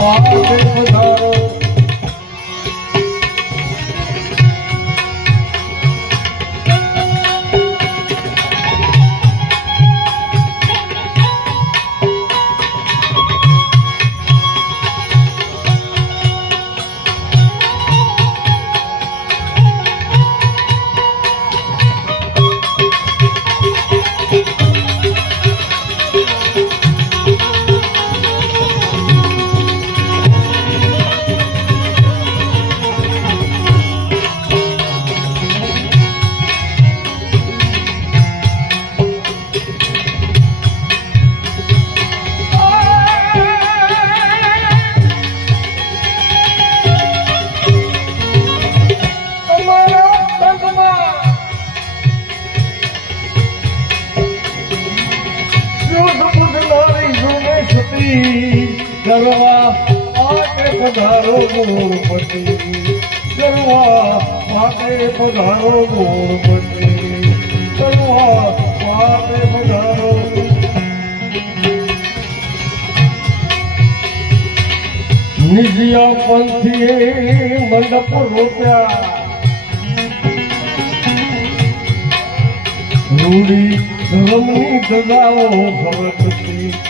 પાટે પધારો તમારા જુને ગરવા, માટે પધારો મૂળપતિ ગરવા, માટે પધારો મૂળપતિ ગરવા, માટે પધારો નિજિયા પંથીએ મંડપ રોપ્યા. રૂડી ધર્મની ધજાઓ ભરતથી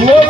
Glory.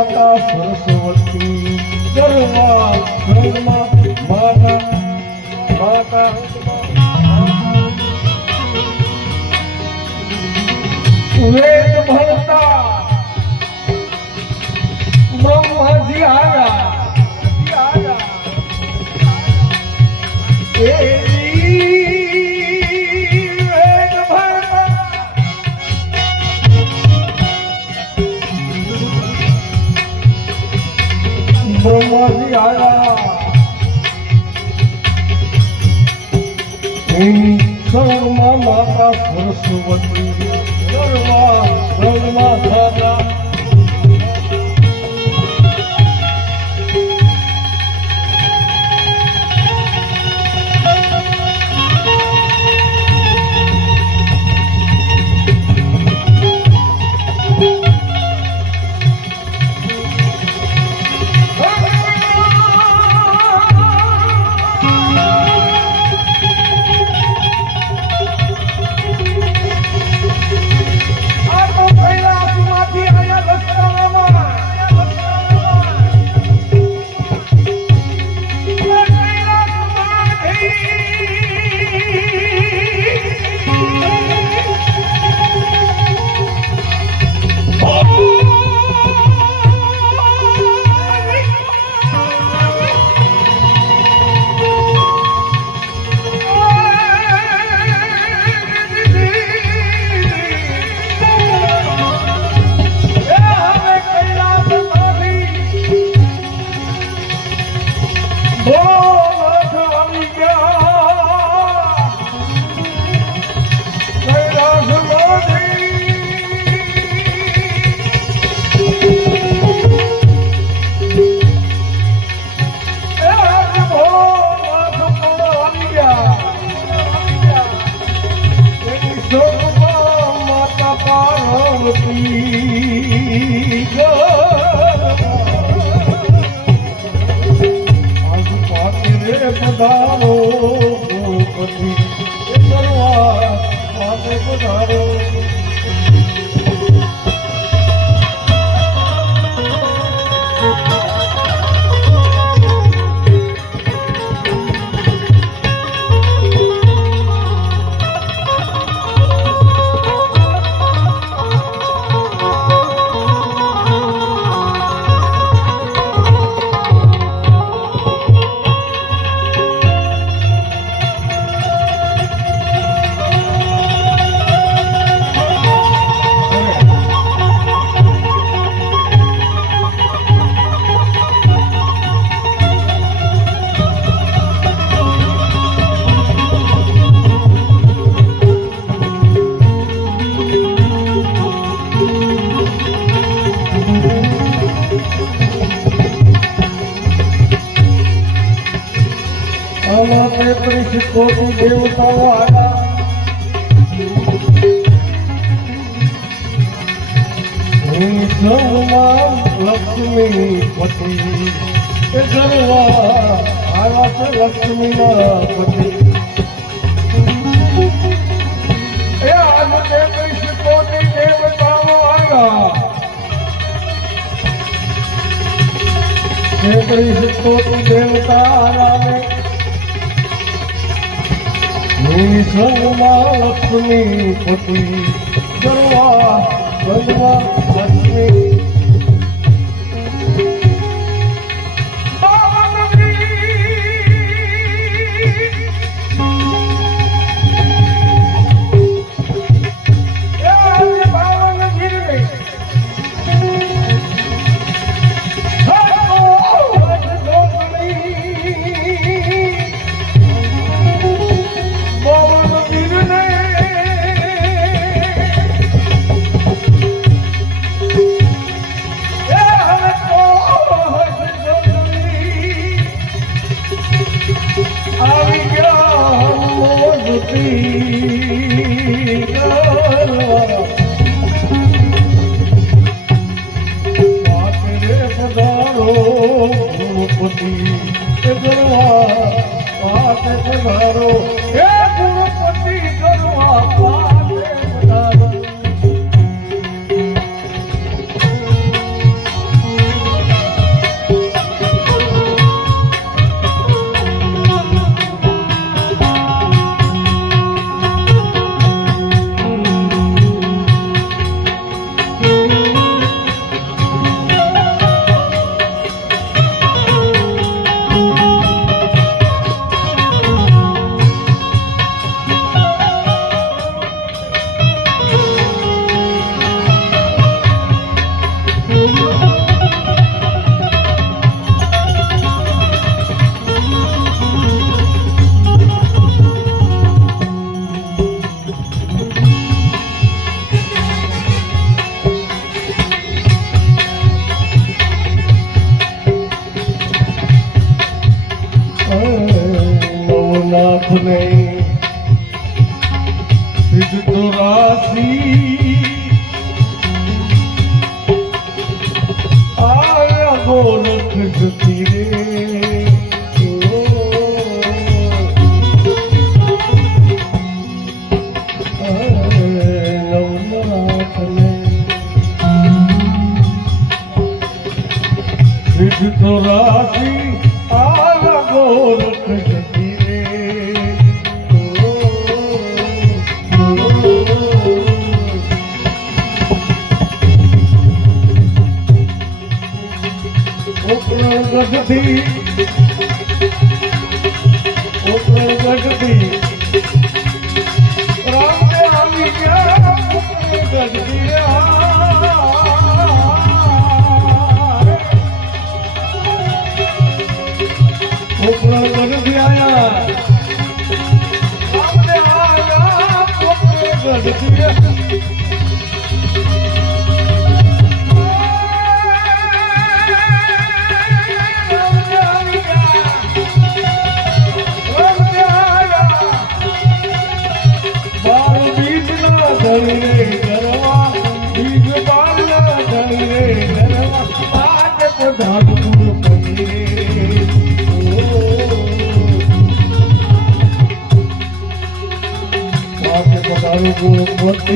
માતા સરસ્વતી સર્વા સર્વમાં માતા. માતા વેદ ભણતા. બ્રહ્માજી આરા આરા સર્વમાં માતા સરસ્વતી સર્વા સર્વમાં આમાં તેત્રીસ કોટી દેવતાઓ આવ્યા હું લક્ષ્મી પતિ. લક્ષ્મીના પતિ. એ આજ તેત્રીસ કોટી દેવતાઓ આવ્યા તેત્રીસ દેવતા આવ્યા નિસર્ગમાં લક્ષ્મી પતિ ગરવા ગરવા લક્ષ્મી. ભૂપતિ ભરવા પાક ભરો હે તુને સિદ્ધ તો રાસી આયા ગોરખ જતી રે તો રાશી આ ગોરખ ગઢવી ઓ પ્રગટવી Lord,